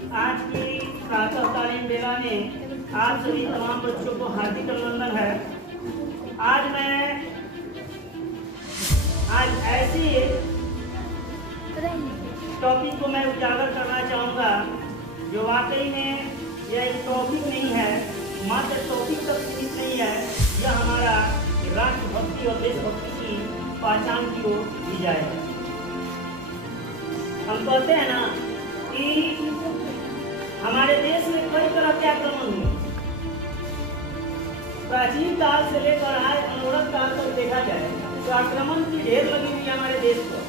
आज की प्रातः तालीम बेला में आप सभी तमाम बच्चों को हार्दिक अभिनंदन है। आज ऐसी टॉपिक को मैं उजागर करना चाहूँगा जो वाकई में यह एक टॉपिक नहीं है, मात्र टॉपिक तक सीमित नहीं है। यह हमारा राष्ट्रभक्ति और देशभक्ति की पहचान की ओर दी जाएगा। हम कहते हैं ना कि हमारे देश में कई तरह के आक्रमण हुए। प्राचीन काल से लेकर आज अनवरत काल तक देखा जाए तो आक्रमण की ढेर लगी हुई है हमारे देश पर।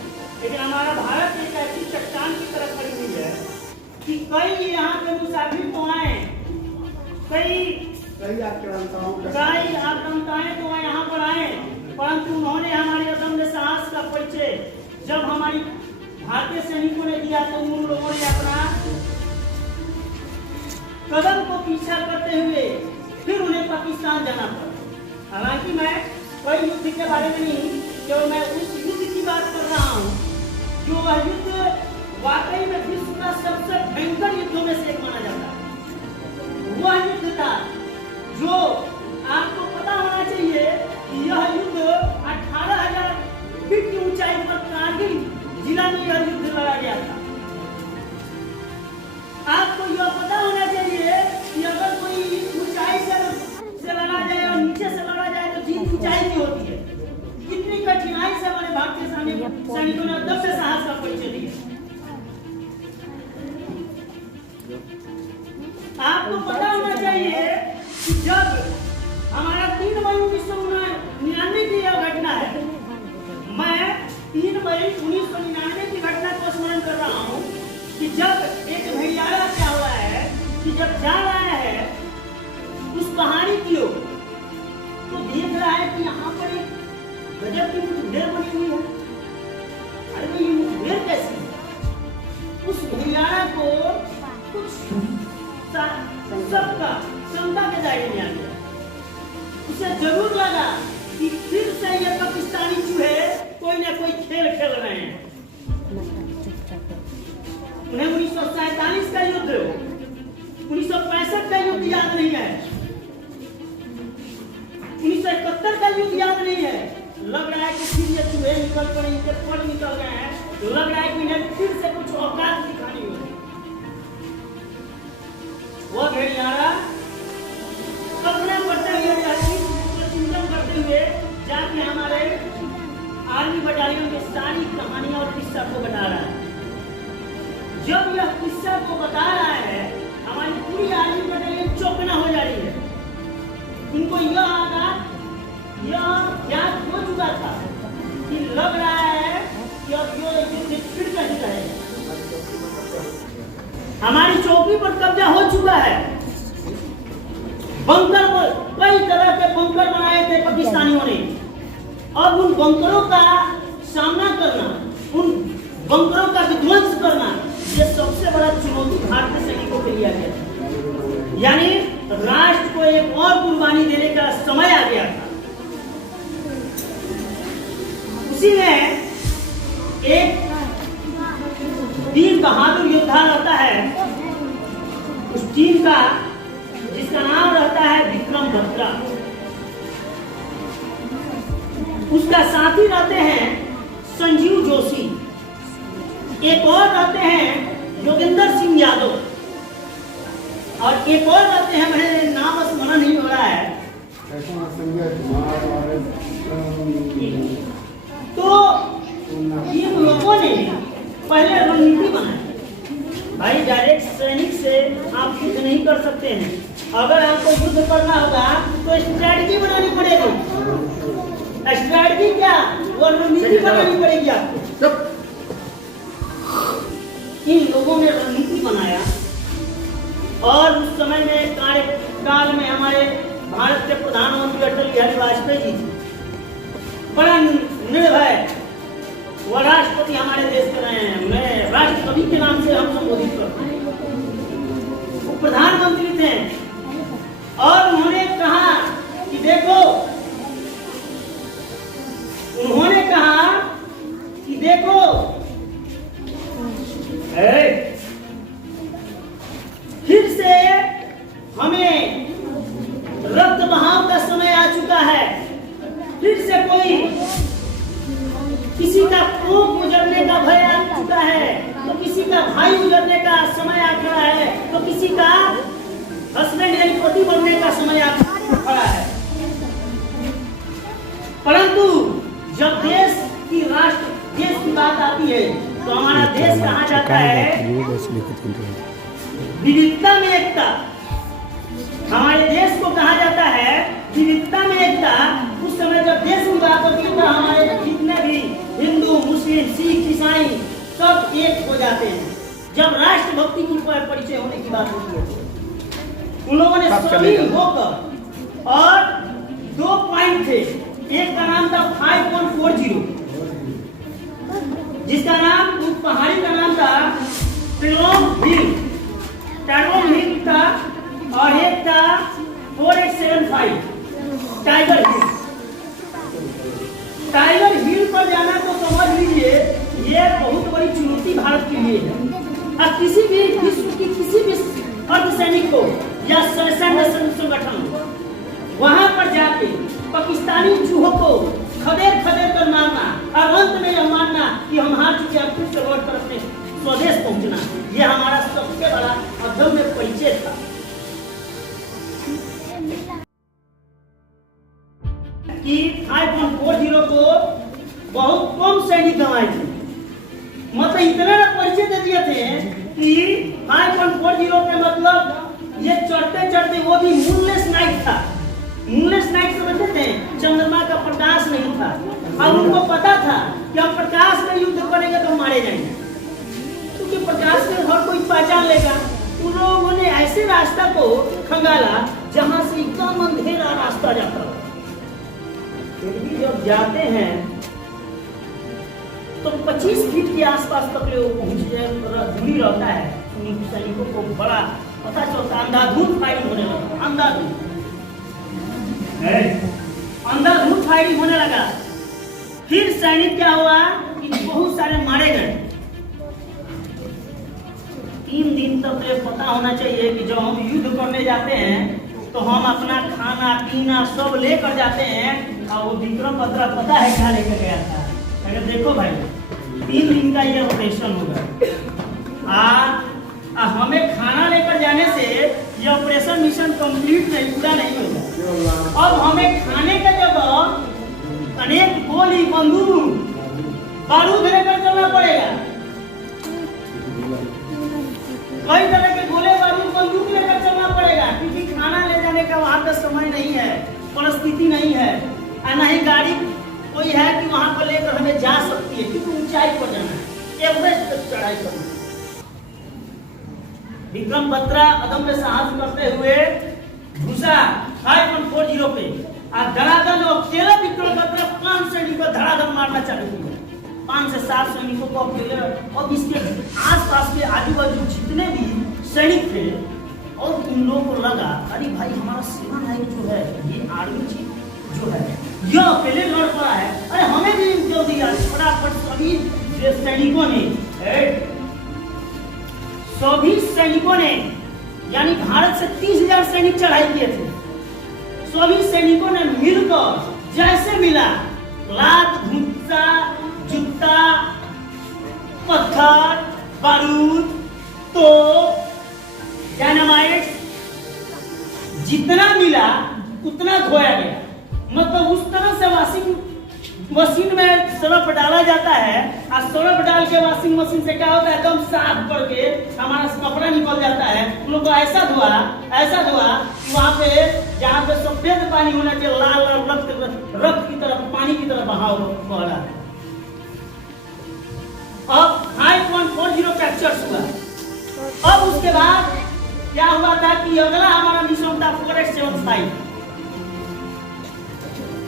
लेकिन हमारा भारत एक ऐसी चट्टान की तरफ खड़ी हुई है कि कई यहाँ के मुसाफिर तो आए, कई आक्रांताएं तो यहाँ पर आए, परंतु उन्होंने हमारे अदम्य साहस का परिचय जब हमारी भारतीय सैनिकों ने दिया तो उन लोगों ने अपना कदम को पीछा करते हुए फिर उन्हें पाकिस्तान जाना पड़ा। हालांकि मैं कई युद्ध के बारे में नहीं, केवल मैं उस युद्ध की बात कर रहा हूँ जो वह युद्ध वाकई में विश्व का सबसे भयंकर युद्धों में से एक माना जाता है। वह युद्ध था जो आपको पता होना चाहिए कि यह युद्ध 18,000 फीट की ऊंचाई पर कारगिल जिला में यह युद्ध लड़ा गया था। आपको यह पता होना चाहिए कि अगर कोई ऊंचाई से लड़ा जाए और नीचे से लड़ा जाए तो जीत ऊंचाई की होती है। कितनी कठिनाई से हमारे भारतीय सैनिकों ने अदम्य साहस का परिचय दिया। आपको पता होना चाहिए कि जब हमारा 3 मई 1999 की यह घटना है, मैं 3 मई 1999 की घटना को स्मरण कर रहा हूँ कि जब एक भेड़ियाड़ा क्या हुआ है कि जब जा रहा है उस पहाड़ी की ओर तो देख रहा है कि यहाँ पर एक गजब की मुठभेड़ बनी हुई है। अरे ये मुठभेड़ कैसी है? उस भेड़ियाड़ा को कुछ सबका क्षमता के दायरे में आ गया। उसे जरूर लगा कि फिर से ये पाकिस्तानी चूहे कोई ना कोई खेल खेल रहे हैं। उन्हें 1947 का युद्ध, 1965 का युद्ध याद नहीं है, 1971 का युद्ध याद नहीं है। लग रहा है कि फिर ये चूहे निकल कर इनके पर निकल गए हैं। लग रहा है कि इन्हें फिर से कुछ औकात दिखानी होगी। वह भेड़ियाड़ा कल्पना करते हुए चिंतन करते हुए जाके हमारे आर्मी बटालियन की सारी कहानियां और किस्सा को बता रहा है। जब यह किस्सा को बता रहा है हमारी पूरी आर्मी बटालियन चौकना हो जा रही है। उनको यह याद हो चुका था कि लग रहा है कि अब युद्ध फिर कहीं रहेगा। हमारी चौकी पर कब्जा हो चुका है। बंकर पर कई तरह के बंकर बनाए थे पाकिस्तानियों ने। अब उन बंकरों का सामना करना, उन बंकरों का विध्वंस करना, ये सबसे बड़ा चुनौती भारतीय सैनिकों के लिए आ गया। यानी राष्ट्र को एक और कुर्बानी देने का समय आ गया था। उसी में एक वीर बहादुर योद्धा रहता है उस टीम का, जिसका नाम रहता है विक्रम बत्रा। उसका साथी रहते हैं संजीव जोशी, एक और रहते हैं योगेंद्र सिंह यादव, और एक और रहते हैं, मेरे नाम स्मरण नहीं हो रहा है। तो इन लोगों ने पहले रणनीति बनाई। भाई डायरेक्ट सैनिक से आप युद्ध नहीं कर सकते हैं। अगर आपको युद्ध करना होगा तो स्ट्रैटेजी बनानी पड़ेगी। स्ट्रैटेजी क्या? वो रणनीति बनानी पड़ेगी आपको। इन लोगों ने रणनीति बनाया और उस समय में कार्यकाल में हमारे भारत के प्रधानमंत्री अटल बिहारी वाजपेयी जी बड़ा निर्भय वह राष्ट्रपति हमारे देश के रहे हैं। मैं राष्ट्रपति के नाम से हम संबोधित करते हैं। वो प्रधानमंत्री थे और उन्होंने कहा कि देखो, उन्होंने कहा कि देखो समय आकर खड़ा है। परंतु जब देश की बात आती है तो हमारा देश कहा जाता है विविधता में एकता। हमारे देश को कहा जाता है विविधता में एकता। उस समय जब देश की बात होती है तो हमारे जितने भी हिंदू, मुस्लिम, सिख, ईसाई सब एक हो जाते हैं। जब राष्ट्रभक्ति की परिचय होने की बात होती है उन लोगों ने सभी होकर, और 2 पॉइंट थे। एक का नाम था 5.40, जिसका नाम उस पहाड़ी का नाम था पेलोंग हिल था, और एक था 4875 टाइगर हिल। टाइगर हिल पर जाना तो समझ लीजिए ये बहुत बड़ी चुनौती भारत के लिए है। और किसी भी विश्व की किसी भी अर्धसैनिक को या सैन्य संगठन वहां पर जाके पाकिस्तानी चूहों को खदेड़ कर मारना और अंत में यह मानना कि हम हार चुके, अब फिर से लौट कर अपने स्वदेश पहुंचना, यह हमारा सबसे बड़ा अदम्य परिचय था। कि 5.40 को बहुत कम सैनिक गंवाए थे। मतलब इतना परिचय दे दिए थे कि 5.40 के मतलब ये चढ़ते वो भी मूनलेस नाइट था। मूनलेस नाइट समझते थे, चंद्रमा का प्रकाश नहीं था, और उनको पता था कि हम प्रकाश में युद्ध करेंगे तो मारे जाएंगे, क्योंकि प्रकाश में हर कोई पहचान लेगा। उन लोगों ने ऐसे रास्ता को खंगाला जहां से एकदम अंधेरा रास्ता जाता है। फिर भी जब जाते हैं तो 25 फीट के आसपास तक वो पहुंच जाए, दूरी रहता है। सैनिकों को बड़ा पता चलता, अंधाधुंध फायरिंग होने लगा। अंधाधुंध फायरिंग होने लगा। फिर सैनिक क्या हुआ कि बहुत सारे मारे गए। 3 दिन तक ये पता होना चाहिए कि जब हम युद्ध करने जाते हैं तो हम अपना खाना पीना सब लेकर जाते हैं। और वो विक्रम बत्रा पता है क्या लेकर गया था? अगर देखो भाई 3 दिन का ये ऑपरेशन होगा। हमें खाना लेकर जाने से ये ऑपरेशन मिशन कंप्लीट नहीं, पूरा नहीं होगा। अब हमें खाने के जगह अनेक गोली, बंदूक, बारूद लेकर चलना पड़ेगा। कई तरह के गोले, बारूद, बंदूक लेकर चलना पड़ेगा, क्योंकि खाना ले जाने का वहां पे समय नहीं है, परिस्थिति नहीं है, और न ही गाड़ी कोई है कि वहां पर लेकर हमें जा सकती है, क्योंकि ऊंचाई पर जाना है, एवरेस्ट तक चढ़ाई करना है। विक्रम बत्रा अदम्य साहस करते हुए घुसा 5.40 पे, और धड़ाधड़ अकेला विक्रम बत्रा 5 सैनिकों को धड़ाधड़ मारना चालू किया। 5 से 7 सैनिकों को अकेले, और इसके आसपास के आजू बाजू जितने भी सैनिक थे, और उन लोगों को लगा अरे भाई हमारा सेना नायक जो है, ये आर्मी चीफ जो है, यह अकेले लड़ पड़ा है, अरे हमें भी जल्दी फटाफट सभी सैनिकों ने यानी भारत से 30,000 सैनिक चढ़ाई किए थे। सभी सैनिकों ने मिलकर जैसे मिला लात, भूसा, जूता, पत्थर, बारूद, तोप, डायनामाइट जितना मिला उतना धोया गया। मतलब उस तरह से वॉशिंग मशीन में सर्फ डाला जाता है, और सर्फ डाल के वॉशिंग मशीन से क्या होता है, एकदम साफ करके हमारा कपड़ा निकल जाता है। उन लोगों को ऐसा धोआ कि वहाँ पे जहाँ पे सफेद पानी होना चाहिए, लाल रक्त की तरफ, पानी की तरफ बहाव बह रहा है। अब 5.40 कैप्चर हुआ। अब उसके बाद क्या हुआ था कि अगला हमारा मिशन था 4875।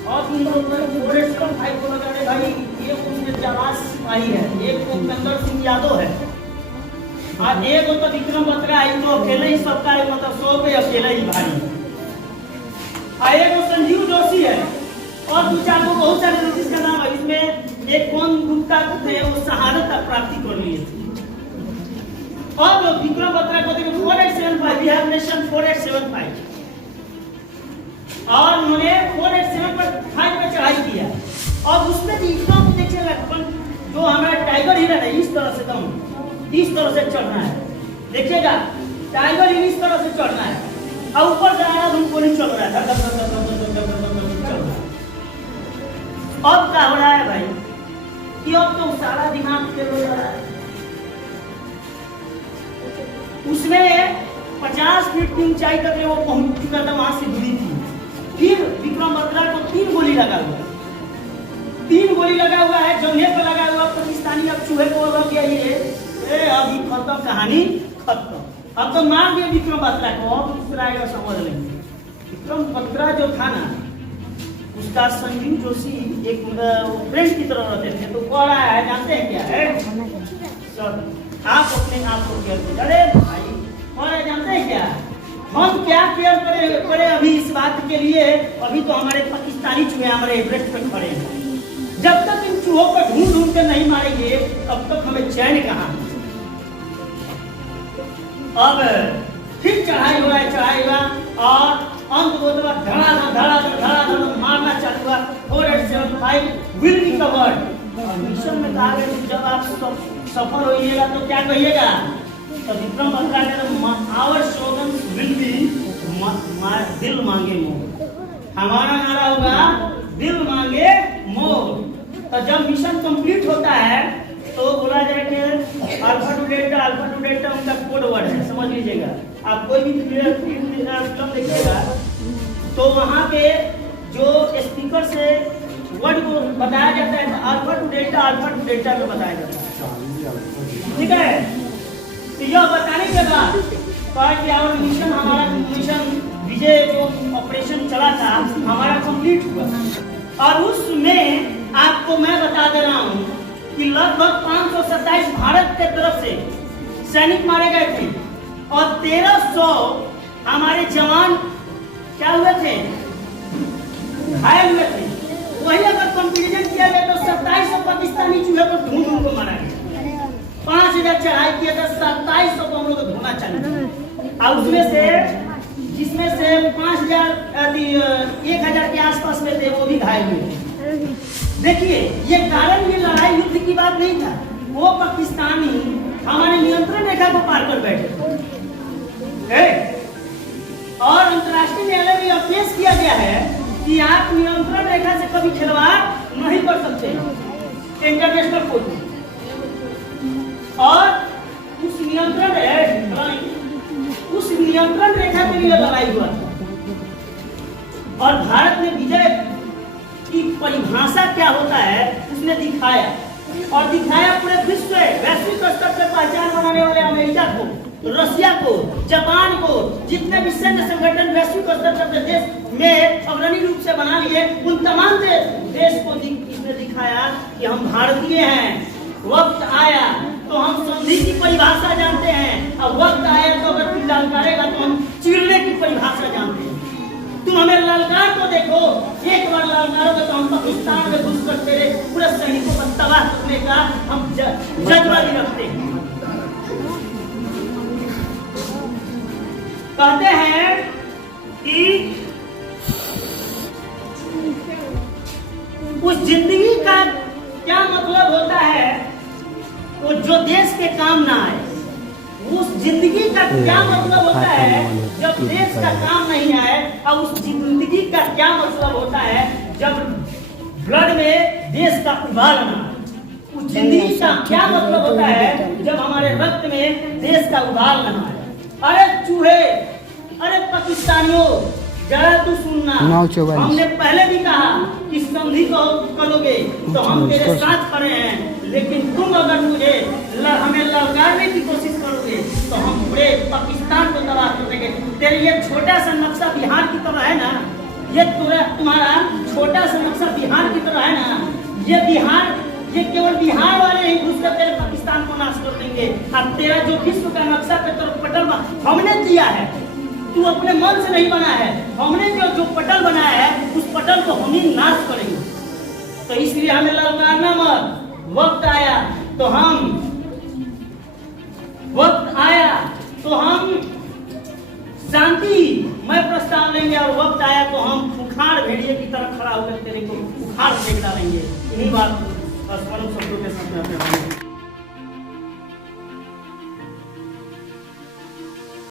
और इन लोगों ने 4875 को लगा रहे भाई ये उसमें जाबाज सिपाही है, एक तो उपेंद्र सिंह यादव है, और एक तो विक्रम बत्रा है, तो अकेले ही सबका मतलब 100 पे अकेले ही भारी, और एक संजीव जोशी है, और 2-4 को बहुत सारे लोग जिसका नाम है। इसमें एक कौन गुप्ता थे, वो शहादत प्राप्ति कर लिए थे। और विक्रम बत्रा को देखिए 4875, वी हैव नेशन 4875, और उन्होंने 487 पर चढ़ाई किया। और उसमें भी इतना देखिए लगभग जो हमारा टाइगर हिल है इस तरह से दम इस तरह से चढ़ना है। देखिएगा टाइगर हिल इस तरह से चढ़ना है, और ऊपर से आया धूप गोली चल रहा है, चल रहा है। अब क्या हो रहा है भाई कि अब तो सारा दिमाग फेल हो जा रहा है। उसमें 50 फीट की ऊंचाई तक वो पहुंच चुका था, वहां से दूरी थी। फिर विक्रम बत्रा को 3 गोली लगा हुआ है, 3 गोली लगा हुआ है, जंघे पर लगा हुआ पाकिस्तानी। अब चूहे को लग गया ये अभी खत्म, कहानी खत्म। अब तो मार दिया विक्रम बत्रा को, अब दूसरा आएगा समझ लेंगे। विक्रम बत्रा जो था ना, उसका संजीव जोशी एक फ्रेंड की तरह रहते थे। तो कह रहा है, जानते हैं क्या है सर, आप अपने आप को केयर करें। अरे भाई कह रहे जानते हैं क्या, हम क्या केयर करे अभी इस बात के लिए, अभी तो हमारे पाकिस्तानी चूहे हमारे एवरेस्ट पे खड़े हैं। जब तक इन चूहों को ढूंढ ढूंढ के नहीं मारेंगे तब तक हमें चैन कहाँ। अब फिर चढ़ाई हुआ है, चढ़ाई हुआ और अंत धड़ाधड़ मारना चालू हुआ। 4875 विल बी कवर्ड। मिशन में कहा गया कि जब आप सफल होइएगा तो क्या कहिएगा, तो विक्रम बत्रा ने आवर स्लोगन विल बी दिल मांगे मोर। हमारा नारा होगा दिल मांगे मोर। तो जब मिशन कंप्लीट होता है तो बोला जाए कि अल्फा टू डेल्टा उनका कोड वर्ड है, समझ लीजिएगा। आप कोई भी फिल्म देखिएगा तो वहाँ पे जो स्पीकर से वर्ड को बताया जाता है अल्फा टू डेल्टा को बताया जाता है, ठीक है। तो यह बताने के बाद कहा कि आवर मिशन, हमारा मिशन विजय जो ऑपरेशन चला था हमारा कंप्लीट हुआ। और उसमें आपको मैं बता दे रहा हूँ कि लगभग 527 भारत के तरफ से सैनिक मारे गए थे और 1300 हमारे जवान क्या हुए थे, घायल हुए थे। वही अगर कंपेरिजन किया जाए तो 2700 पाकिस्तानी चूहे को ढूंढ ढूंढ को मारा गया। 5000 चढ़ाई किया था, 2700 को हम लोग धोना चाहिए। और उसमें से जिसमें से 1000 के आसपास में थे वो भी घायल हुए थे। देखिए ये कारण, ये लड़ाई युद्ध की बात नहीं था, वो पाकिस्तानी हमारे नियंत्रण रेखा को पार कर बैठे। और अंतर्राष्ट्रीय न्यायालय में यह पेश किया गया है कि आप नियंत्रण रेखा से कभी खिलवाड़ नहीं कर सकते इंटरनेशनल कोर्ट में। और उस नियंत्रण रेखा के लिए लड़ाई हुआ था। और भारत ने विजय की परिभाषा क्या होता है उसने दिखाया, और दिखाया पूरे विश्व वैश्विक स्तर पर पहचान बनाने वाले अमेरिका को, रशिया को, जापान को, जितने भी सैन्य संगठन वैश्विक स्तर पर देश में अग्रणी रूप से बना लिए, उन तमाम देश को इसने दिखाया कि हम भारतीय हैं। वक्त आया तो हम संधि की परिभाषा जानते हैं, और वक्त आया तो अगर तुम ललकारेगा तो हम चिड़ने की परिभाषा जानते हैं। तुम हमें ललकार तो देखो, एक बार ललकारोगे तो हम पाकिस्तान में घुस कर तेरे पूरे सैनिकों को तबाह करने का हम जज्बा भी रखते हैं। कहते हैं कि उस जिंदगी का क्या मतलब होता है, वो जो देश के काम ना आए। उस जिंदगी का क्या मतलब होता है जब देश का काम नहीं आए, और उस जिंदगी का क्या मतलब होता है जब ब्लड में देश का उबाल ना आए। उस जिंदगी का क्या मतलब होता है जब हमारे रक्त में देश का उबाल ना आए। अरे चूहे, अरे पाकिस्तानियों, जरा तू सुनना, हमने पहले भी कहा कि संधि करोगे तो हम तेरे साथ खड़े हैं, लेकिन तुम अगर हमें ललकारने की कोशिश करोगे तो हम पूरे पाकिस्तान को तबाह कर देंगे। तेरे ये छोटा सा नक्शा बिहार की तरह है ना, ये तुम्हारा छोटा सा नक्शा बिहार की तरह है ना, ये केवल बिहार वाले ही घुस कर तेरे पाकिस्तान को नाश कर देंगे। अब तेरा जो विश्व का नक्शा पे तो पटल हमने दिया है, तू अपने मन से नहीं बना है, हमने जो पटल बनाया है उस पटल को हम ही नाश करेंगे। तो इसलिए हमें ललकारना मत। वक्त आया तो हम शांति मैं प्रस्ताव लेंगे, और वक्त आया तो हम उखाड़ भेड़िए की तरह खड़ा होकर तेरे को उखाड़ फेंक डालेंगे। इन्हीं बात शब्दों के साथ